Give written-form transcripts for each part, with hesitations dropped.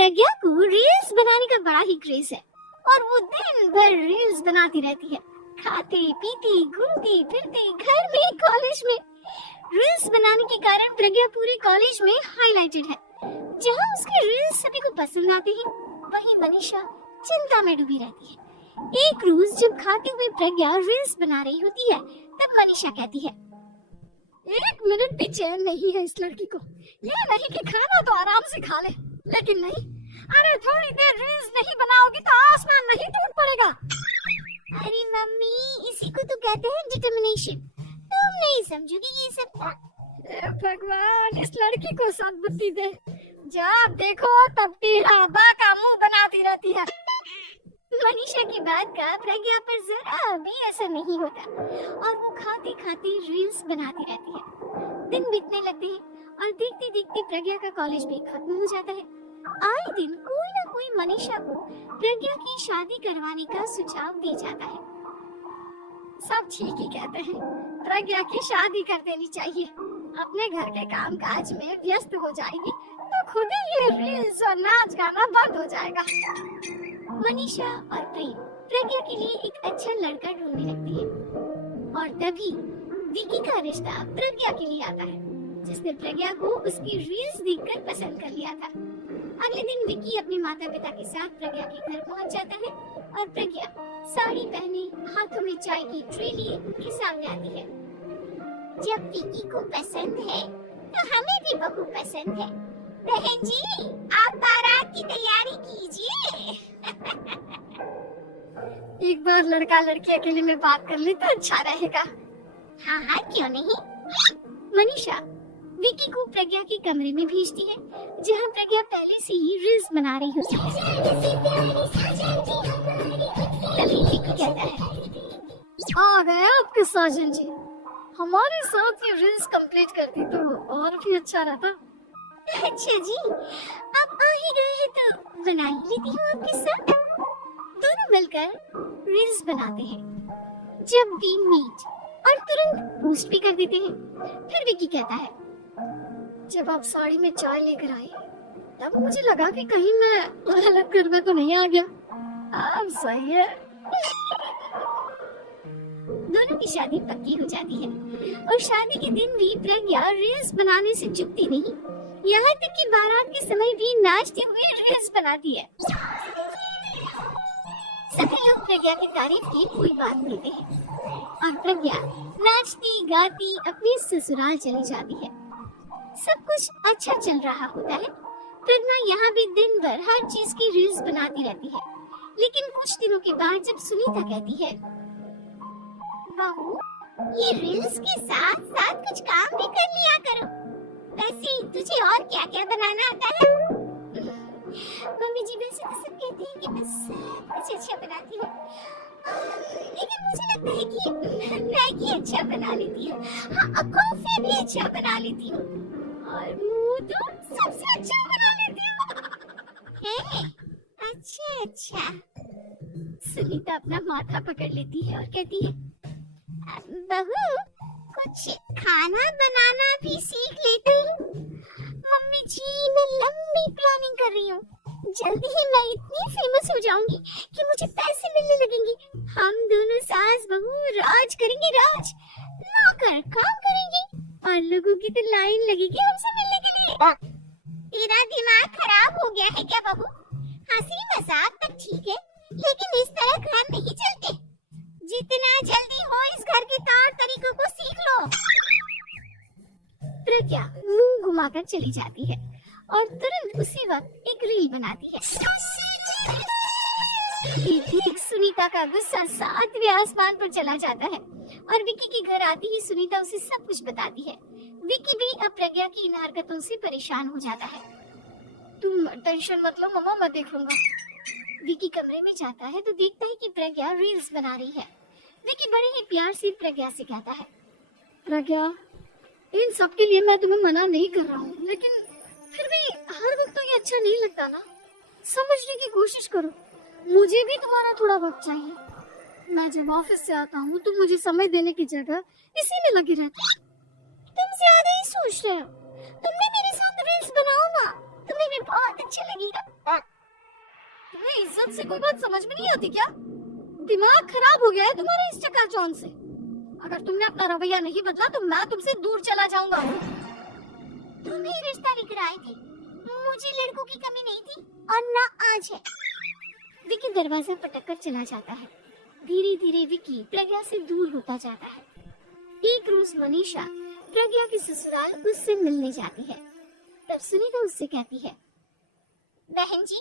प्रज्ञा को रील्स बनाने का बड़ा ही क्रेज है और वो दिन भर रील्स बनाती रहती है। खाते पीती घूमती फिरती घर में कॉलेज में रील्स बनाने के कारण प्रज्ञा पूरे कॉलेज में हाईलाइटेड है। जहाँ उसके रील्स सभी को पसंद आते हैं, वहीं मनीषा चिंता में डूबी रहती है। एक रोज जब खाते हुए प्रज्ञा रील्स बना रही होती है, तब मनीषा कहती है, 1 मिनट भी चैन नहीं है इस लड़की को। ये नहीं कि खाना तो आराम से खा ले, लेकिन नहीं, अरे थोड़ी देर रील्स नहीं बनाओगी तो आसमान नहीं टूट पड़ेगा। अरे मम्मी, इसी को तो कहते हैं डिटर्मिनेशन। तुम नहीं समझोगी ये सब। भगवान, इस लड़की को सद्बुद्धि दे। जब देखो तब टीढ़ा बाका मुंह बनाती रहती है। मनीषा की बात का प्रज्ञा पर जरा भी असर नहीं होता और वो खाते खाते रील्स बनाती रहती है। दिन बीतने लगते हैं और देखते देखते प्रज्ञा का कॉलेज भी खत्म हो जाता है। आए दिन कोई ना कोई मनीषा को प्रज्ञा की शादी करवाने का सुझाव दे जाता है। सब ठीक ही कहते हैं, प्रज्ञा की शादी कर देनी चाहिए। अपने घर के काम काज में व्यस्त हो जाएगी तो खुद ही ये रील्स और नाच गाना बंद हो जाएगा। मनीषा और प्रेम प्रज्ञा के लिए एक अच्छा लड़का ढूंढने लगती है और तभी विकी का रिश्ता प्रज्ञा के लिए आता है, जिसने प्रज्ञा को उसकी रील्स देखकर पसंद कर लिया था। अगले दिन विकी अपने माता पिता के साथ प्रज्ञा के घर पहुंच जाता है और प्रज्ञा साड़ी पहने हाथों में चाय की ट्रे लिए उनके सामने आती है। जब विकी को पसंद है तो हमें भी बहू पसंद है। बहन जी, आप बारात की तैयारी कीजिए। एक बार लड़का लड़की अकेले में बात कर ले तो अच्छा रहेगा। हाँ हाँ, क्यों नहीं। मनीषा विकी को प्रज्ञा के कमरे में भेजती है, जहाँ प्रज्ञा पहले से ही रील्स बना रही होती है। तभी विकी कहता है, आ गए आपके साजन जी। हमारे साथ ये रील्स कंप्लीट करती तो और भी अच्छा रहता। अच्छा जी, आप आ ही गए हैं तो बना ही लेती हूँ आपके साथ। दोनों मिलकर रील्स बनाते हैं। जब भी मीट और तुरंत पोस्ट भी कर देते हैं। फिर विकी कहता है, जब आप साड़ी में चाय लेकर आए तब मुझे लगा कि कहीं मैं गलत घर में तो नहीं आ गया। अब सही है। दोनों की शादी पक्की हो जाती है और शादी के दिन भी प्रज्ञा रील्स बनाने से चूकती नहीं। यहाँ तक कि बारात के समय भी नाचते हुए रील्स बनाती है। सभी लोग प्रज्ञा की तारीफ की कोई बात बोलते हैं और प्रज्ञा नाचती गाती अपने ससुराल चली जाती है। सब कुछ अच्छा चल रहा होता है। प्रज्ञा यहाँ भी दिन भर हर चीज की रील्स बनाती रहती है। लेकिन कुछ दिनों के बाद जब सुनीता कहती है, बहू, ये रील्स के साथ साथ कुछ काम भी कर लिया करो। वैसे तुझे और क्या क्या बनाना आता है? मम्मी जी, वैसे तो सब कहते हैं कि मैं सब कुछ अच्छा बनाती हूँ, लेकिन मुझे लगता है कि मैगी अच्छा बना लेती हूँ। हाँ, कॉफी भी अच्छा बना लेती हूँ और मुंह तो सबसे अच्छा बना लेती हूँ। अच्छा अच्छा। सुनीता अपना माथा पकड़ लेती है और कहती है, बहू, कुछ खाना बनाना भी सीख लेती हूँ। मम्मी जी, मैं लंबी प्लानिंग कर रही हूँ। जल्दी ही मैं इतनी फेमस हो जाऊंगी कि मुझे पैसे मिलने लगेंगे। हम दोनों सास बहू राज करेंगे, राज। नौकर काम करेंगे और लोगों की तो लाइन लगेगी हमसे मिलने के लिए। तेरा दिमाग खराब हो गया है क्या बहू? हंसी मजाक तक ठीक है, लेकिन इस तरह घर नहीं चलते। जितना जल्दी हो इस घर के तौर तरीकों को सीख लो। प्रज्ञा मुंह घुमाकर चली जाती है और तुरंत उसी वक्त एक रील बनाती है। सुनीता का गुस्सा 7वें आसमान पर चला जाता है और विकी के घर आती ही सुनीता उसे सब कुछ बताती है। विकी भी अब प्रज्ञा की इन हरकतों से परेशान हो जाता है। तुम टेंशन मत लो मम्मा, मैं देख लूंगा। विकी कमरे में जाता है तो देखता है कि प्रज्ञा रील्स बना रही है। विकी बड़े ही प्यार से प्रज्ञा से कहता है, प्रज्ञा, इन सब के लिए मैं तुम्हें मना नहीं कर रहा हूँ, लेकिन फिर भी हर वक्त तो ये अच्छा नहीं लगता ना। समझने की कोशिश करो, मुझे भी तुम्हारा थोड़ा वक्त चाहिए। मैं जब ऑफिस से आता हूँ तो मुझे समय देने की जगह इसी में लगी रहती। तुम ज्यादा ही सोच रहे हो। तुमने मेरे साथ रील्स बनाओ ना, तुम्हें तुम्हें बहुत अच्छा लगेगा। तुम्हें इज्जत से कोई बात समझ में नहीं आती क्या? दिमाग खराब हो गया है तुम्हारे इस चकाचौंध से। अगर तुमने अपना रवैया नहीं बदला तो मैं तुमसे दूर चला जाऊंगा। तुम्हें रिश्ता लेकर आए थे, मुझे लड़कों की कमी नहीं थी और ना आज है। विकी दरवाजा पटक कर चला जाता है। धीरे धीरे विकी प्रज्ञा से दूर होता जाता है। एक रोज मनीषा प्रज्ञा की ससुराल उससे मिलने जाती है। तब सुनीता उससे कहती है, बहन जी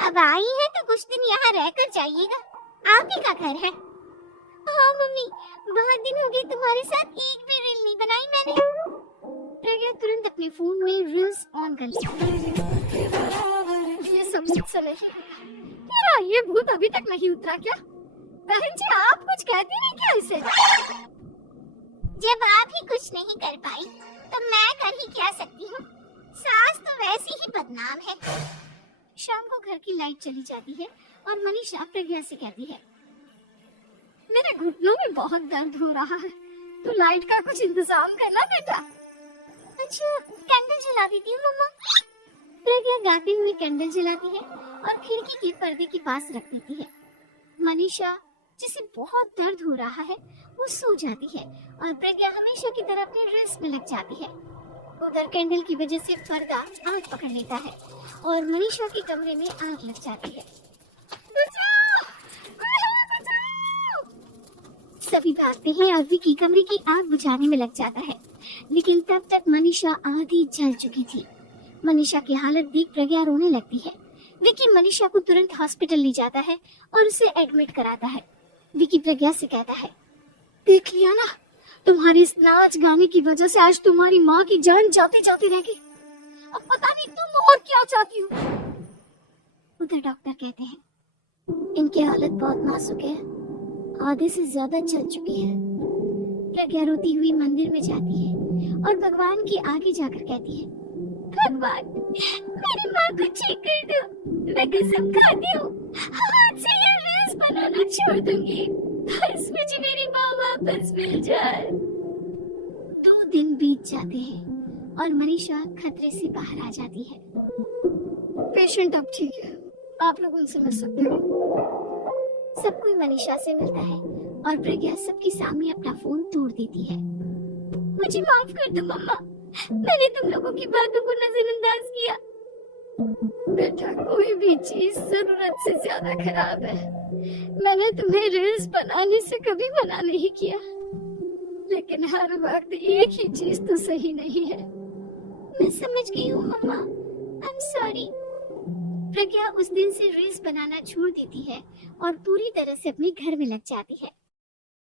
अब आई है तो कुछ दिन यहाँ रहकर जाइएगा, आप ही का घर है। हाँ मम्मी, बहुत दिन हो गए तुम्हारे साथ एक भी रील नहीं बनाई मैंने। प्रज्ञा तुरंत अपने फोन में रील्स ऑन कर लेती है। ये सब मुझसे नहीं होगा। तेरा ये भूत अभी तक नहीं उतरा क्या? बहन जी आप कुछ कहती नहीं क्या इसे? जब आप ही कुछ नहीं कर पाई तो मैं कर ही क्या सकती हूँ। सास तो वैसी ही बदनाम है। शाम को घर की लाइट चली जाती है और मनीषा प्रज्ञा से कहती है, मेरे घुटनों में बहुत दर्द हो रहा है, तो लाइट का कुछ इंतजाम करना बेटा। अच्छा कैंडल जला देती हूँ मम्मा। प्रज्ञा गाती हुई कैंडल जलाती है और खिड़की के पर्दे के पास रख देती है। मनीषा जिसे बहुत दर्द हो रहा है वो सो जाती है और प्रज्ञा हमेशा की तरह अपने ड्रेस में लग जाती है। उधर कैंडल की वजह से पर्दा आग पकड़ लेता है और मनीषा के कमरे में आग लग जाती है। सभी भागते हैं और विकी कमरे की आग बुझाने में लग जाता है, लेकिन तब तक मनीषा आधी जल चुकी थी। मनीषा की हालत देख प्रज्ञा रोने लगती है। विकी मनीषा को तुरंत हॉस्पिटल ले जाता है और उसे एडमिट कराता है। विकी प्रज्ञा से कहता है, देख लिया ना, तुम्हारे इस नाच गाने की वजह से आज तुम्हारी माँ की जान जाते जाते रह गई। अब पता नहीं तुम और क्या चाहती हो। उधर डॉक्टर कहते हैं, इनकी हालत बहुत नाजुक है, आधे से ज्यादा चल चुकी है। प्रज्ञा रोती हुई मंदिर में जाती है और भगवान के आगे जाकर कहती है, भगवान मेरी माँ को ठीक कर दो। मैं कसम खाती हूँ आज से ये रील्स बनाना छोड़ दूंगी, बस मुझे मेरी माँ वापस मिल जाए। 2 दिन बीत जाते हैं और मनीषा खतरे से बाहर आ जाती है। पेशेंट अब ठीक है, आप लोग उनसे मिल सकते हो। सब कोई मनीषा से मिलता है और प्रज्ञा सबके सामने अपना फोन तोड़ देती है। मुझे माफ कर दो मम्मा, मैंने तुम लोगों की बातों को नजरअंदाज किया। बेटा कोई भी चीज जरूरत से ज्यादा खराब है। मैंने तुम्हें रील्स बनाने से कभी मना नहीं किया, लेकिन हर वक्त एक ही चीज तो सही नहीं है। मैं समझ गई हूँ मम्मा, आई एम सॉरी। प्रज्ञा उस दिन से रील्स बनाना छोड़ देती है और पूरी तरह से अपने घर में लग जाती है।